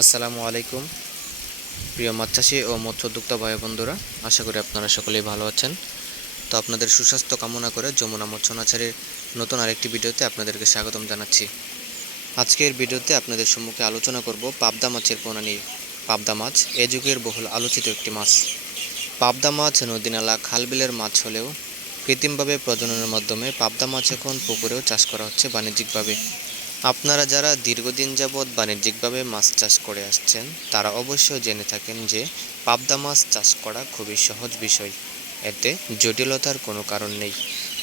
আসসালামু আলাইকুম। প্রিয় মাছ চাষি ও মৎস্যোদ্যোক্তা ভাই বন্ধুরা, আশা করি আপনারা সকলেই ভালো আছেন। তো আপনাদের সুস্বাস্থ্য কামনা করে যমুনা মৎস্য নাচারির নতুন আরেকটি ভিডিওতে আপনাদেরকে স্বাগতম জানাচ্ছি। আজকের ভিডিওতে আপনাদের সম্মুখে আলোচনা করব পাবদা মাছের পোনা নিয়ে পাবদা মাছ এ যুগের বহুল আলোচিত একটি মাছ। পাবদা মাছ নদীনালা খালবিলের মাছ হলেও কৃত্রিমভাবে প্রজননের মাধ্যমে পাবদা মাছ এখন পুকুরেও চাষ করা হচ্ছে বাণিজ্যিকভাবে। আপনারা যারা দীর্ঘদিন যাবৎ বাণিজ্যিকভাবে মাছ চাষ করে আসছেন, তারা অবশ্যই জেনে থাকেন যে পাবদা মাছ চাষ করা খুবই সহজ বিষয়। এতে জটিলতার কোনো কারণ নেই।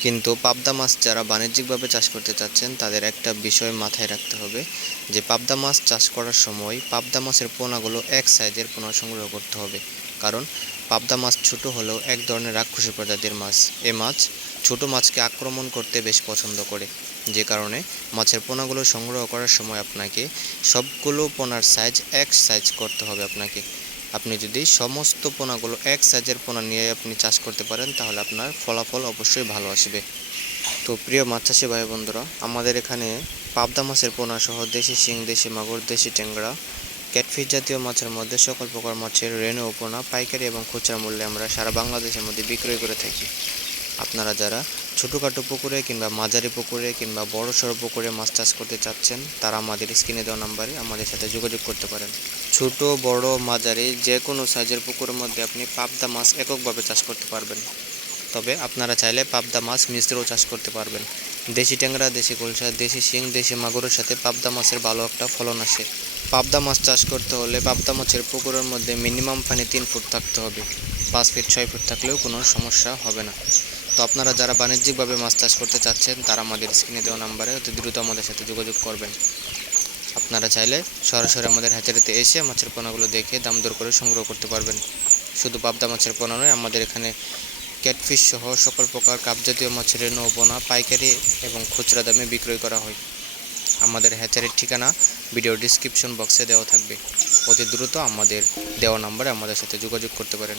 কিন্তু পাবদা মাছ যারা বাণিজ্যিকভাবে চাষ করতে চাচ্ছেন, তাদের একটা বিষয় মাথায় রাখতে হবে যে পাবদা মাছ চাষ করার সময় পাবদা মাছের পোনাগুলো এক সাইজের পোনা সংগ্রহ করতে হবে। কারণ পাবদা মাছ ছোট হলেও এক ধরনের রাক্ষসী প্রজাতির মাছ। এ মাছ ছোট মাছকে আক্রমণ করতে বেশ পছন্দ করে। যে কারণে মাছের পোনাগুলো সংগ্রহ করার সময় আপনাকে সবগুলো পোনার সাইজ এক সাইজ করতে হবে আপনাকে। আপনি যদি সমস্ত পোনাগুলো এক সাইজের পোনা নিয়ে আপনি চাষ করতে পারেন, তাহলে আপনার ফলাফল অবশ্যই ভালো আসবে। তো প্রিয় মাছ চাষি ভাই বন্ধুরা, আমাদের এখানে পাবদা মাছের পোনা সহ দেশি শিং, দেশি মাগুর, দেশি ট্যাংরা, ক্যাটফিশ জাতীয় মাছের মধ্যে সকল প্রকার মাছের রেণু পোনা, পাইকারি এবং খুচরা মূল্যে আমরা সারা বাংলাদেশের মধ্যে বিক্রয় করে থাকি। আপনারা যারা ছোটোখাটো পুকুরে কিংবা মাঝারি পুকুরে কিংবা বড় সড়ো পুকুরে মাছ চাষ করতে চাচ্ছেন, তারা আমাদের স্ক্রিনে দেওয়া নাম্বারে আমাদের সাথে যোগাযোগ করতে পারেন। ছোট, বড়, মাঝারি, যে কোনো সাইজের পুকুরের মধ্যে আপনি পাবদা মাছ এককভাবে চাষ করতে পারবেন। তবে আপনারা চাইলে পাবদা মাছ মিশ্রও চাষ করতে পারবেন। দেশি ট্যাংরা, দেশি কলসা, দেশি শিং, দেশি মাগুরের সাথে পাবদা মাছের ভালো একটা ফলন আসে। পাবদা মাছ চাষ করতে হলে পাবদা মাছের পুকুরের মধ্যে মিনিমাম পানি তিন ফুট থাকতে হবে। পাঁচ ফিট, ছয় ফুট থাকলেও কোনো সমস্যা হবে না। তো আপনারা যারা বাণিজ্যিকভাবে মাছ চাষ করতে চাচ্ছেন, তারা আমাদের স্ক্রিনে দেওয়া নাম্বারে অতি দ্রুত আমাদের সাথে যোগাযোগ করবেন। আপনারা চাইলে সরাসরি আমাদের হ্যাচারিতে এসে মাছের পোনাগুলো দেখে দাম দর করে সংগ্রহ করতে পারবেন। শুধু পাবদা মাছের পোনা নয়, আমাদের এখানে ক্যাটফিশ সহ সকল প্রকার কাপজাতীয় মাছের রেণু পোনা, পাইকারি এবং খুচরা দামে বিক্রয় করা হয়। আমাদের হ্যাচারির ঠিকানা ভিডিও ডিসক্রিপশন বক্সে দেওয়া থাকবে। অতি দ্রুত আমাদের দেওয়া নাম্বারে আমাদের সাথে যোগাযোগ করতে পারেন।